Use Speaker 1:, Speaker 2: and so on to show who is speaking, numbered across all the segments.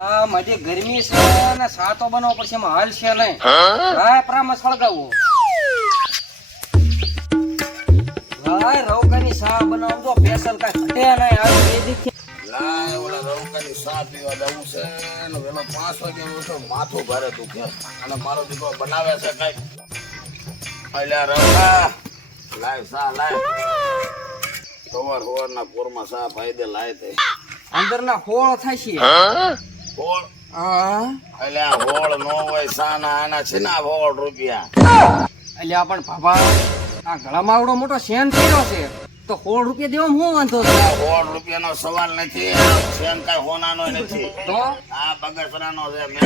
Speaker 1: મધી ગરમી છે અને સાતો બનાવવો પડશે એમાં હાલ છે નહીં. લાય પરામર્શ સળગાવો લાય રવકાની સા બનાવજો સ્પેશિયલ કાંઈ ઘટે નહીં. આ બે દીથી
Speaker 2: લાય ઓલા રવકાની સા પીવા જવું છે. અને વેલો પાંચ વાગે ઉઠો માથું તું દુખે. અને મારો દીકરો બનાવે છે કંઈક. એટલે રવકા લાય સા લાય. સવાર સવારના પોરમાં સા ફાયદે લાય તે.
Speaker 1: અંદરના હોળ થાય છે.
Speaker 2: હોળ
Speaker 1: હા.
Speaker 2: આ હોળ નો હોય સાના આના છે ને આ હોળ રૂપિયા.
Speaker 1: એટલે આપણ ભાભા આ ગળામાં આવડો મોટો શેન કર્યો છે. તો હોળ રૂપિયા દેવા હું વાંધો છે?
Speaker 2: હોળ હોળ રૂપિયાનો સવાલ નથી. આ શેન કાંઈ હોનાનો નથી.
Speaker 1: તો?
Speaker 2: આ બગસરાનો છે મેં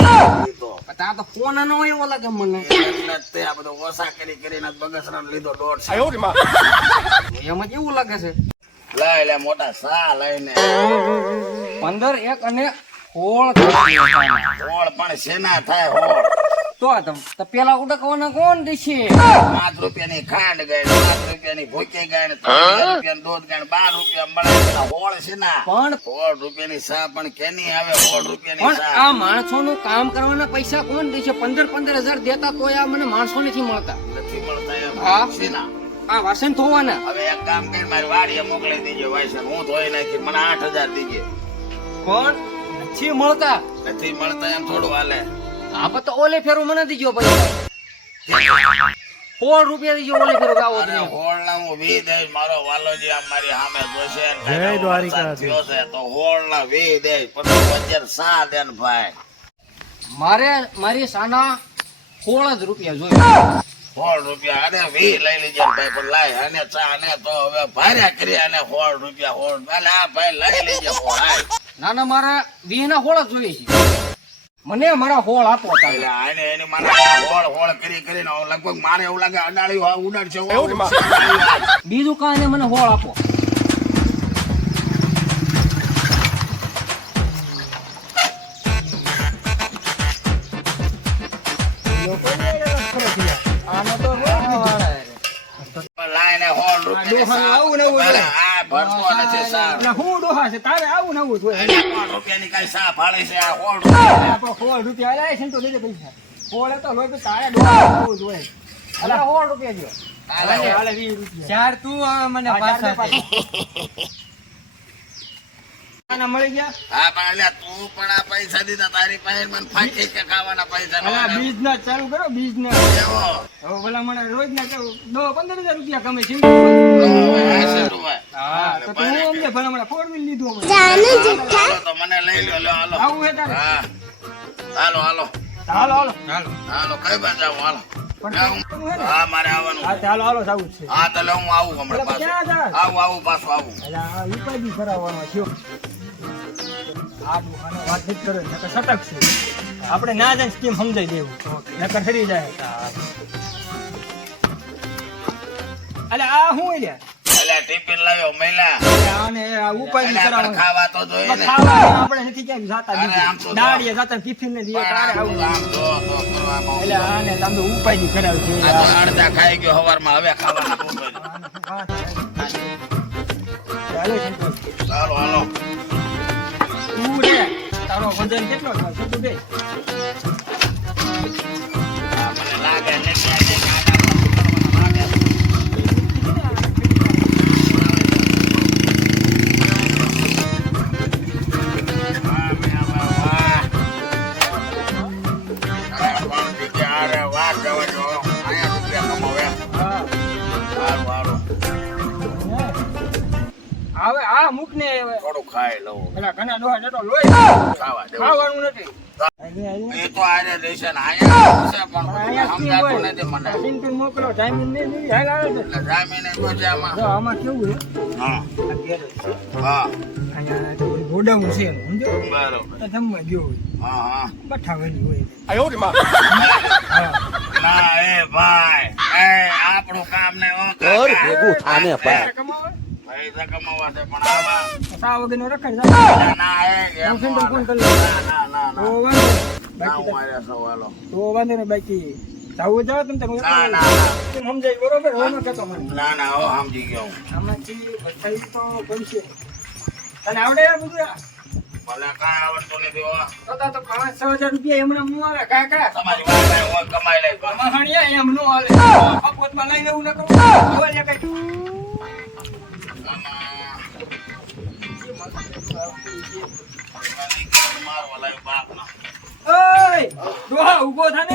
Speaker 2: લીધો
Speaker 1: આ તો ફોન આનો એવો લાગે મને.
Speaker 2: એટલે તે આ બધો ઓછા કરી કરીને બગસરાનો લીધો દોઢ
Speaker 1: એમ જ એવું લાગે છે.
Speaker 2: લઈ લે મોટા સા લઈને.
Speaker 1: પંદર એક અને થાય.
Speaker 2: હોળ પણ સેના થાય હોળ?
Speaker 1: તો તો પેલા ઉડકવાના કોણ દેશે?
Speaker 2: પાંચ રૂપિયાની ખાંડ ગઈ પાંચ રૂપિયાની ભૂકી ગઈ ને ત્રણ રૂપિયાનું દૂધ ગઈ બાર રૂપિયા મળે હોળ છે શેના?
Speaker 1: પણ
Speaker 2: હોળ રૂપિયાની સા પણ કેની આવે? હોળ રૂપિયાની સા
Speaker 1: આ માણસોનું કામ કરવાના પૈસા કોણ દેશે? પંદર પંદર હજાર દેતા તોય આ મને માણસો નથી મળતા.
Speaker 2: નથી મળતા એમ. છે
Speaker 1: આ વાસણ ધોવાના.
Speaker 2: હવે એક કામ કરી મારી વાડીએ મોકલી દીજો વાસણ. હું ધોઈ નાખી મને આઠ હજાર દીજે.
Speaker 1: પણ નથી મળતા?
Speaker 2: નથી મળતા એમ થોડું હાલે.
Speaker 1: આ તો ઓલે ફેરું મને દીજો પૈસા સોળ રૂપિયા દીજો ઓલે ફેરું આવો
Speaker 2: અરે હોળના હું વી દઈશ મારો વાલોજી આમ મારી સામે જોશે ને
Speaker 3: જય દ્વારિકા
Speaker 2: થયો છે તો હોળના વી દઈશ. પછી વચ્ચે સા દેન ભાઈ.
Speaker 1: મારે મારી સાના સોળ જ રૂપિયા જોઈએ.
Speaker 2: સોળ રૂપિયા અને વી લઈ લેજે ભાઈ પણ લાય અને ચા અને તો હવે ભાર્યા કરી અને સોળ રૂપિયા સોળ આ ભાઈ લઈ લેજે સોળ.
Speaker 1: ના ના મારે વીસ ના હોળ જ જોઈએ છે. મને મારા હોળ આપો તાલે
Speaker 2: આને એની મને હોળ હોળ કરી કરીને લગભગ મારે એવું લાગે અડાળી ઉડાડ છે
Speaker 1: બીજું કાંઈ મને હોળ આપો. આવું
Speaker 2: આ ભરતો સા
Speaker 1: હું ડોહા છે તારે આવું ને આવું જોઈએ.
Speaker 2: એને સોળ રૂપિયાની કઈ સા ફાળે છે આ રૂપિયા.
Speaker 1: રૂપિયા છે તો દેજે પૈસા. સોળ તો હોય તો તારે ડોહા આવું જોઈએ અલા સોળ રૂપિયા રૂપિયા.
Speaker 4: ચાર તું મને પાછા.
Speaker 1: મળી ગયા?
Speaker 2: હા પણ અલ્યા તું પણ આ પૈસા દીધા તારી પાસે મને ફાંકી કે ખાવાના પૈસા ન
Speaker 1: બિઝનેસ ચાલુ કરો બિઝનેસ. હવે ભલા મને રોજ ના કહું દો પંદર હજાર રૂપિયા કમે છે.
Speaker 2: તો હવે આ શેનું હોય?
Speaker 1: હા તો તું હું ભલા મને ફોર વ્હીલ લીધું.
Speaker 2: તો મને લઈ લો હાલો.
Speaker 1: આવું હે તારે?
Speaker 2: હા. હાલો હાલો.
Speaker 1: હાલો હાલો.
Speaker 2: હાલો કઈ બાજુ આવું? હાલો.
Speaker 1: પણ
Speaker 2: હા મારે આવવાનું.
Speaker 1: હા ચાલો છે.
Speaker 2: હા તો હું આવું હમણાં પાછું. આવું આવું પાછું આવું.
Speaker 1: કરાવવાનો થયો. આ દુકાનો વાત નથી કરે નકર સટક છે. આપણે ના જાય સ્કીમ સમજાઈ દેવું? નકર ફરી જાય. અલે આ હું
Speaker 2: ટિફિન લાવ્યો મહિલા
Speaker 1: આને આ ઉપાધિ
Speaker 2: એટલે આપણે ખાવા તો જોઈએ ને.
Speaker 1: ખાવા આપણે નથી ક્યાંય જાતા
Speaker 2: અરે આમ તો
Speaker 1: બીજે દાડીએ જાતા ટિફિન ને દીએ તારે આવું.
Speaker 2: આમ તો તો કરવામાં
Speaker 1: એટલે આને તમે ઉપાધિ કરાવી છે.
Speaker 2: આ અડધા ખાઈ ગયો હવારમાં હવે ખાવાના. હાલો. હાલો
Speaker 1: તું રે તારો વજન કેટલો થાય છે તું બે
Speaker 2: હા, મને લાગે નથી આજે કાંટા પણ લાગે. વાહ, મેં વાહ, વાહ. અરે, પણ બીજે હારે વાહ જવા જો. અહીંયા રૂપિયા કમાવે. હારું, હારું.
Speaker 1: હવે આ મુક ને
Speaker 2: થોડું ખાઈ લઉં.
Speaker 1: પેલા ઘણા ડોહા જતો લોહી
Speaker 2: ખાવા દેવું.
Speaker 1: ખાવાનું નથી.
Speaker 2: એ તો આજે રહેશે ને છે પણ સમજાતું. નથી મને.
Speaker 1: મોકલો જામીન નહીં હાલ આવે છે.
Speaker 2: એટલે જામીને તો છે આમાં.
Speaker 1: જો આમાં કેવું છે?
Speaker 2: હા. હા.
Speaker 1: અહીંયા ગોડાઉન છે સમજો?
Speaker 2: બરોબર.
Speaker 1: જમવા ગયો
Speaker 2: હા હા.
Speaker 1: બઠાવેલી હોય.
Speaker 2: ના એ ભાઈ. એ આપણું કામ ને ઓ
Speaker 1: પૈસા કમાવા
Speaker 2: છે પણ આવા
Speaker 1: સા વગરનો રખડ જાય
Speaker 2: ના, ના
Speaker 1: હું ફિલ્ટર ફોન કરી લઉં.
Speaker 2: ના ના
Speaker 1: તો વાંધો બાકી
Speaker 2: હું આર્યા સવાલો
Speaker 1: તો વાંધો ને બાકી જાવું જાવ તમે તમે
Speaker 2: ના ના ના.
Speaker 1: સમજાય બરોબર? હોનો કહેતો મને.
Speaker 2: ના ના હો સમજી ગયો હું.
Speaker 1: આમાંથી બચાવી તો બનશે. તને આવડે બધું?
Speaker 2: ભલે કાંઈ આવડતું નથી હો.
Speaker 1: તો તો પાંચ છ હજાર રૂપિયા એમણે હું આવે. કાકા
Speaker 2: તમારી વાત હોય કમાઈ
Speaker 1: લઈ એમ નો હાલે. મફતમાં લઈને એવું ન કરું.
Speaker 2: આમાં
Speaker 1: ઊભો થા ને.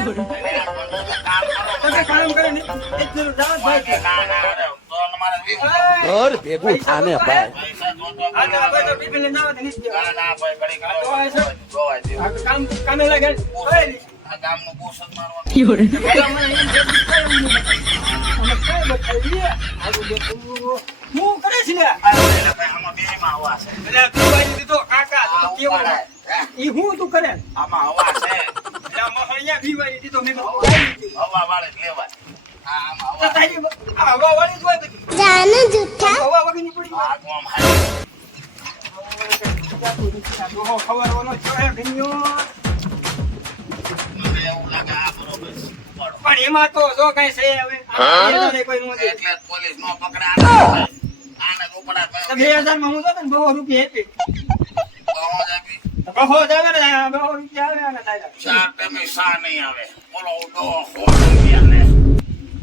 Speaker 2: કામ કરો.
Speaker 1: ને
Speaker 2: ના, ના,
Speaker 1: ઓય,
Speaker 3: ભેગું થાને ભાઈ.
Speaker 2: ના. ના,
Speaker 1: કામ કામે લાગે. હું કરે છે લે
Speaker 2: આ એટલે ભાઈ આમાં છે.
Speaker 1: કેવો ઈ હું તું કરે?
Speaker 2: આમાં હવા છે.
Speaker 1: બીવાઈ દીધો મેં.
Speaker 2: હવા વાળે લેવાય.
Speaker 1: તો
Speaker 2: હવા.
Speaker 1: વાળી જ હોય બધી હવા
Speaker 2: તો
Speaker 1: છો ઘણીયો. પણ એમાં તો જો કઈ છે હવે. બે હજારે
Speaker 2: પોલીસ નો પકડા જ ઉપડાય.
Speaker 1: તો હું. ને બહુ રૂપિયા આપી
Speaker 2: તો હું જ આપી.
Speaker 1: તો બહુ જ આવે ને આવે ને.
Speaker 2: ચાર ટાઈમે શા નહીં આવે. બોલો ઉડો સો રૂપિયા ને.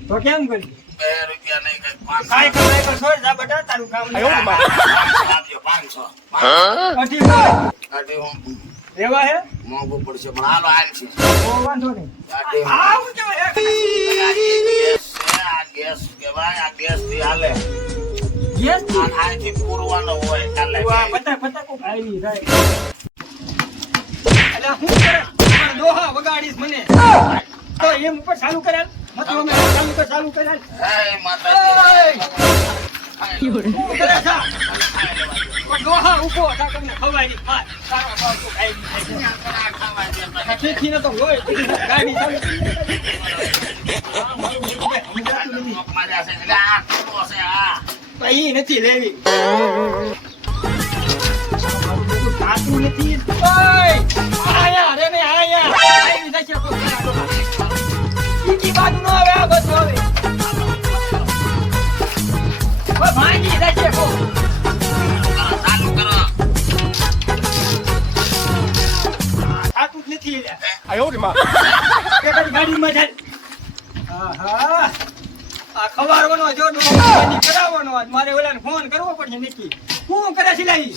Speaker 1: તો કેમ કરી
Speaker 2: બે રૂપિયા નહીં કઈ પાંચસો.
Speaker 1: કાંઈ કર છોડ જા બેટા તારું કામ નહીં.
Speaker 2: પાંચસો પાંચસો.
Speaker 1: અઢી
Speaker 2: અઢી હું
Speaker 1: રેવા હે
Speaker 2: મોંઘું પડશે પણ હાલો હાલ છે
Speaker 1: વાંધો નહીં આ હું કેવાય હે?
Speaker 2: આ ગેસ છે, આ ગેસ કહેવાય, આ ગેસથી હાલે.
Speaker 1: Yes, જી.
Speaker 2: પૂરવાનો હોય કાલે.
Speaker 1: આવી જાય. અલા હું કરે? દોહા વગાડીશ મને તો એમ ઉપર ચાલુ કરેલ મતલબ અમે ચાલુ કર ચાલુ કરેલ
Speaker 2: હે માતાજી.
Speaker 1: કરે છે? દોહા ઊભો થા તમને. હા, સારો ભાવ તો ખાઈ ખાઈ
Speaker 2: ખાવા દે તો.
Speaker 1: આ ખેંચી તો હોય. ગાડી ચાલુ ઈ નથી લેવી બધું નથી. આયા રે ને આયા. આવી જશે કોક બીજી નો આવે આ બધું ભાંગી જશે જ નથી લ્યા. કે કઈ ગાડીમાં જાય. આહા. આ ખવારવાનો જો ડોહો કરાવવાનો આજ. મારે ઓલાને ફોન કરવો પડશે નક્કી શું કરે છે લાઈ!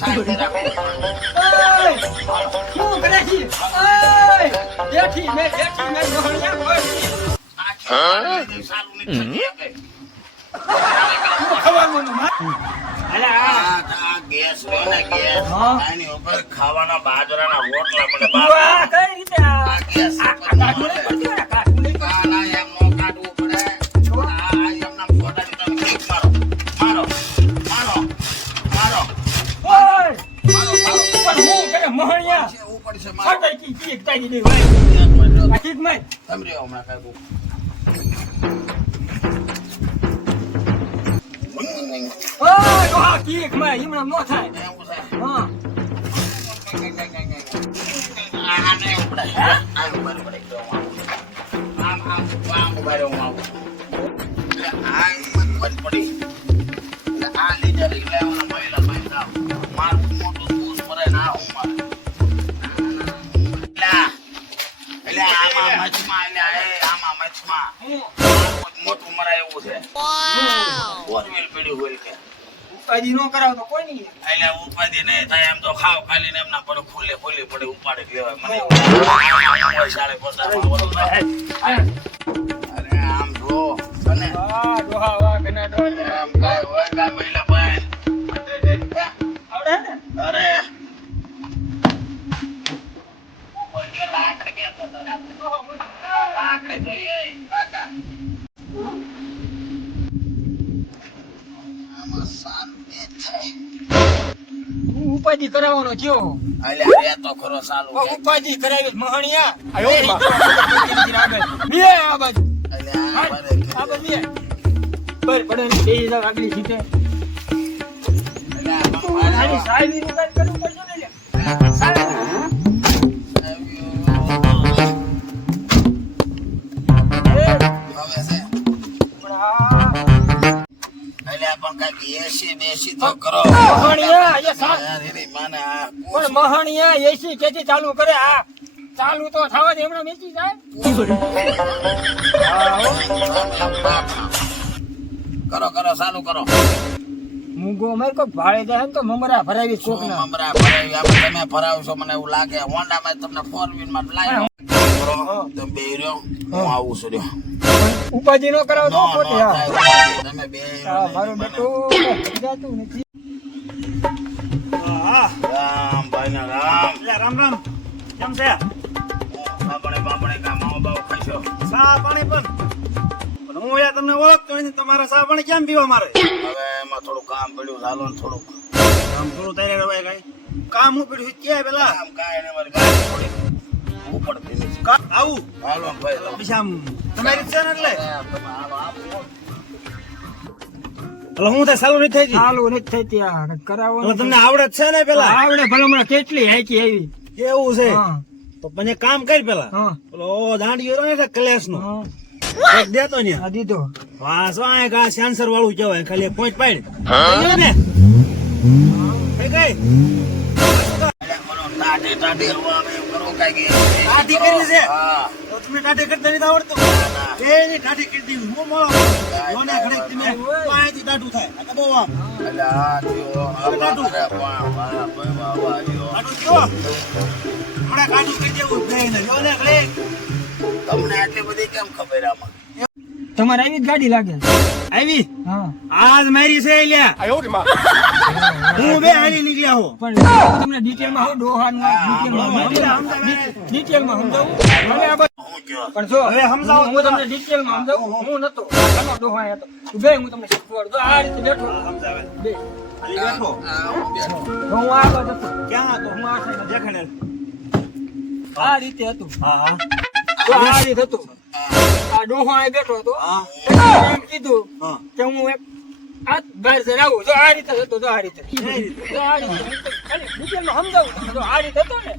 Speaker 1: શું કરે છે? મેં મેં ખવારવાનું માં?
Speaker 2: ઉપર ખાવાના બાજરાના રોટલા મને
Speaker 1: કઈ રીતે હું
Speaker 2: આવું. એટલે આ હિંમત જ પડી. એટલે આ લીધે એટલે આમાં મચમાં, આ આમાં મચમાં. મોટું મરાય એવું છે. Four પડ્યું હોય કે.
Speaker 1: ઉપાધિ નો કરાવ તો કોઈ નહીં
Speaker 2: એટલે ઉપાધિ નહીં થાય એમ તો ખાવ ખાલી ને એમના પડે ખુલ્લે ખુલ્લી પડે ઉપાડી લેવાય મને સાડે પોતા અરે આમ જો અને
Speaker 1: હા ડોહા વાહ કના ડોહા.
Speaker 2: આમ કાંઈ હોય કાંઈ મહિલા ભાઈ. અરે.
Speaker 1: ઉપાધિ કરાવવાનો કયો?
Speaker 2: અલ્યા રે તો ખરો સાલો.
Speaker 1: ઉપાધિ કરાવી મહણિયા. આયો આગળ? બે આ બાજુ.
Speaker 2: અલ્યા આ
Speaker 1: બાજુ બે. બર પડે ને બે જાવ આગલી સીટે
Speaker 2: અલ્યા
Speaker 1: સાહેબીનું કાંઈક કરવું પડશે ને
Speaker 2: તો કરો.
Speaker 1: પણ મહાણિયા એસી કેથી ચાલુ કરે. આ ચાલુ તો થવા દે હમણાં વેચી જાય.
Speaker 2: કરો કરો ચાલુ કરો.
Speaker 1: મૂંગો માર કોઈ ભાડે જાય ને તો મમરા ભરાવી કોક ના
Speaker 2: મમરા ભરાવી? આપણે તમે ભરાવશો મને એવું લાગે. હોન્ડામાં તમને ફોર વ્હીલમાં લાવી તમે બે રહ્યો. હું આવું છું રહ્યો
Speaker 1: ઉપાધિ નો કરાવ તો
Speaker 2: નો, નો
Speaker 1: ખોટી હા
Speaker 2: તમે બે
Speaker 1: મારો બેટો જાતું નથી.
Speaker 2: રામ ભાઈ ના રામ.
Speaker 3: રામ રામ. કેમ છે?
Speaker 2: ખાશો
Speaker 3: સા પાણી પણ પણ. હું યાર તમને ઓળખતો નથી તમારે સા પણ કેમ પીવા મારે?
Speaker 2: હવે એમાં થોડું કામ પડ્યું ચાલો ને થોડુંક.
Speaker 3: કામ થોડું તૈયાર રવાય કઈ. કામ હું પીડ્યું પેલા?
Speaker 2: આમ કાંઈ મારી ગાડી નથી.
Speaker 3: કા- આવું?
Speaker 2: હાલો ભાઈ
Speaker 3: પછી આમ તમારી છે ને એટલે?
Speaker 2: તમે હાલો, આપો.
Speaker 3: એટલે હું થાય સારું નથી થઈ
Speaker 1: ચાલુ નથી થઈ ત્યાં કરાવો
Speaker 3: તમને આવડે જ છે ને પેલા?
Speaker 1: આવડે હમણાં કેટલી હાકી આવી.
Speaker 3: કેવું છે?
Speaker 1: હા.
Speaker 3: તો મને કામ કરી પેલા. પેલો દાંડીયો રહ્યો ને કલેશ નો દેતો ને.
Speaker 1: આ દીધો.
Speaker 3: સેન્સર વાળું કહેવાય ખાલી પોઈન્ટ પાડ ને? કઈ કઈ
Speaker 2: કરો
Speaker 3: છે? તો તમે કરતા નથી આવડતું. એ ની. ટાઢી કરી? દીધી હું મોળો લોને ઘડે તમે થાય. આ બહુ આમ.
Speaker 2: થયો.
Speaker 3: ટાઢું થયો હમણાં કાઢું કરી દેવું. જઈને લોને ઘડે
Speaker 2: તમને આટલી બધી કેમ ખબર આમાં?
Speaker 1: તમારે આવી જ ગાડી લાગે.
Speaker 3: આવી? આજ મારી છે લ્યા. હું બે હાલી નીકળ્યા હો.
Speaker 1: પણ તમને ડિટેલમાં હું ડોહાનું ડિટેલમાં ડિટેલમાં સમજાવું? પણ જો
Speaker 3: હવે સમજાવો.
Speaker 1: હું તમને ડિટેલમાં સમજાવું? હું નતો. આનો ડોહા હતો તું બે હું તમને શીખવાડું. તો આ રીતે બેઠો.
Speaker 3: સમજાવે.
Speaker 1: બે.
Speaker 3: બેઠો.
Speaker 2: હું બેઠો.
Speaker 1: આ બાજુ હતો.
Speaker 3: ક્યાં હતો?
Speaker 1: હું આ સાઈડ આ રીતે હતું.
Speaker 3: હા હા.
Speaker 1: આ રીતે હતું. આ ડોહો અહીં બેઠો હતો.
Speaker 3: હા.
Speaker 1: એમ કીધું
Speaker 3: હા.
Speaker 1: કે હું એક આ બહાર જઈને જો આ રીતે હતો જો આ રીતે. જો આ રીતે ખાલી ડિટેલમાં સમજાવું તમને જો આ રીતે હતો ને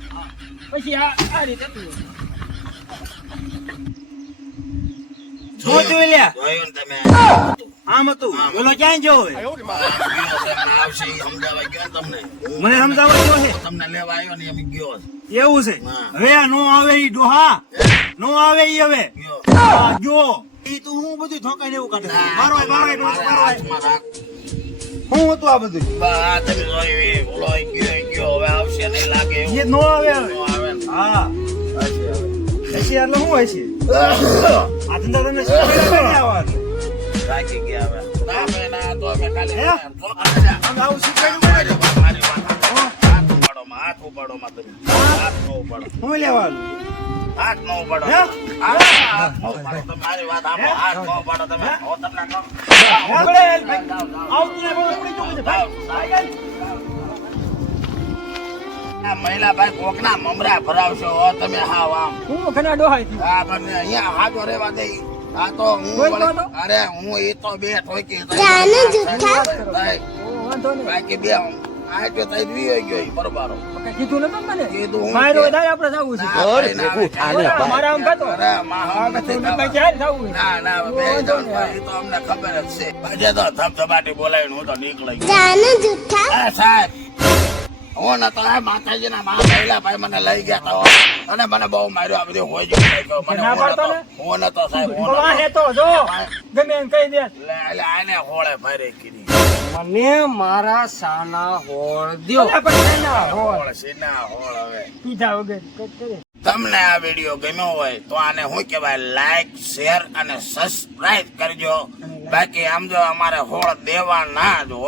Speaker 1: પછી આ આ રીતે હતું
Speaker 3: શું થયું લ્યા.
Speaker 2: જોયું તમે.
Speaker 3: આમ હતું. બોલો ક્યાં ગયો હવે?
Speaker 2: આ ગયો છે, હમણાં આવશે ઈ ગયો તમને.
Speaker 3: મને સમજાવવા ગયો છે.
Speaker 2: તમને લેવા આવ્યો ને એમ ગયો
Speaker 3: એવું છે. હવે આ નો આવે એ ડોહા. નો આવે ઈ હવે. હા, જો ઈ તો હું બધું ઠોકાઈ એવું કાઢે મારો મારો મારો. હું હતું આ બધું
Speaker 2: બા, તમે જોઈ ઈ ગયો, ગયો, હવે આવશે નહીં લાગે.
Speaker 3: એ નો આવે હવે. હા
Speaker 2: હશે.
Speaker 3: હસી એટલે શું હશે આ ધંધા તમે શું આવવાનું.
Speaker 2: રાખી ગયા હવે. ના મેં ના, તો અમે કાલે
Speaker 3: હે? અમે આવું શીખવાડ્યું
Speaker 2: હાથ ઉપાડો માં હાથ નો ઉપાડો.
Speaker 3: હું લેવાનું
Speaker 2: હાથ નો ઉપાડો. હાથ હાથ નો ઉપાડો. તમારી વાત સાંભળો. હાથ નો ઉપાડો તમે. હું તમને કહું.
Speaker 3: આગળ હેલ ભાઈ. આવતું ને પડી જવું છે ભાઈ. ભાઈ, ભાઈ.
Speaker 2: આ મહિલા ભાઈ કોકના મમરા ભરાવશો હો તમે હાવ આમ
Speaker 1: હું ઘણા ડોહાઈ થી
Speaker 2: મને અહીંયા હાજો રેવા દે આ તો હું? અરે હું એ તો બે ઠોકી બાકી બે આ જો તઈ વીયો ગયો બરોબર.
Speaker 1: કીધું નતું મને
Speaker 2: કીધું હું
Speaker 1: મારો
Speaker 2: કે-
Speaker 1: આપણે જવું છે.
Speaker 2: ના, ભાઈ, ના,
Speaker 1: મારા આમ ખાતો
Speaker 2: અરે માં હાવ નથી
Speaker 1: ક્યારે જવું
Speaker 2: ના ના બે જણ
Speaker 1: નહીં.
Speaker 2: તો અમને ખબર જ છે. આજે તો ધબધબાટી બોલાવીને હું તો નીકળી ગયો. હા સાહેબ. હું નતો માતાજીના મા મહિલા ભાઈ મને લઈ ગયા તા અને મને બહુ માર્યો આ બધું હોય જ મને હું નતો? હું સાહેબ હું
Speaker 1: તો. જો. ગમે એમ કહી દે.
Speaker 2: એટલે એટલે આને હોળે ભરી કીધી.
Speaker 4: મને મારા સાના હોળ દ્યો.
Speaker 1: અલા, પણ એના હોળ.
Speaker 2: હોળ હોળ હવે.
Speaker 1: પીધા વગર
Speaker 2: તમને આ વીડિયો ગમ્યો હોય તો આને શું કહેવાય લાઈક શેર અને સબસ્ક્રાઇબ કરજો. બાકી આમ જો અમારે હોળ દેવા ના જ હોય.